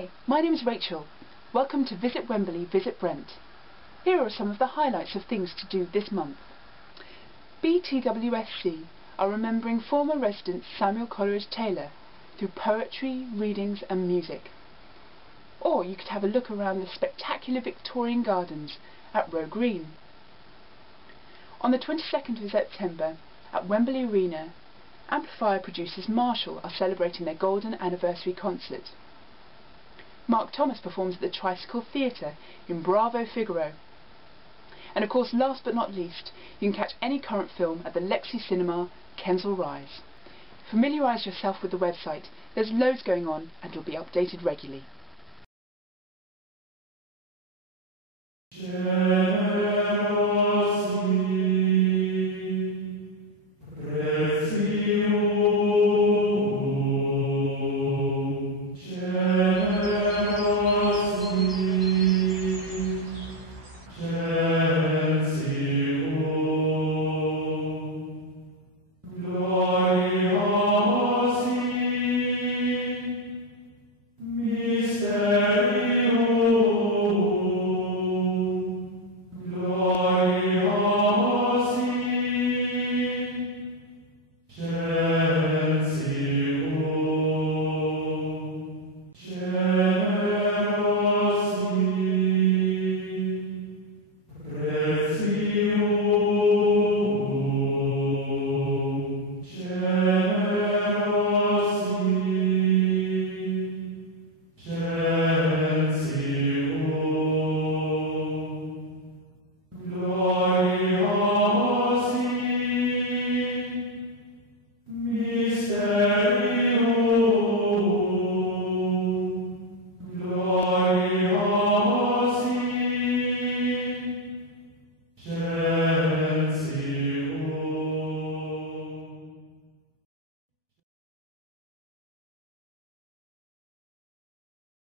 Hi, my name is Rachel. Welcome to Visit Wembley, Visit Brent. Here are some of the highlights of things to do this month. BTWSC are remembering former resident Samuel Coleridge-Taylor through poetry, readings and music. Or you could have a look around the spectacular Victorian gardens at Rowe Green. On the 22nd of September at Wembley Arena, Amplifier producers Marshall are celebrating their golden anniversary concert. Mark Thomas performs at the Tricycle Theatre in Bravo Figaro. And of course, last but not least, you can catch any current film at the Lexi Cinema, Kensal Rise. Familiarise yourself with the website. There's loads going on and it'll be updated regularly.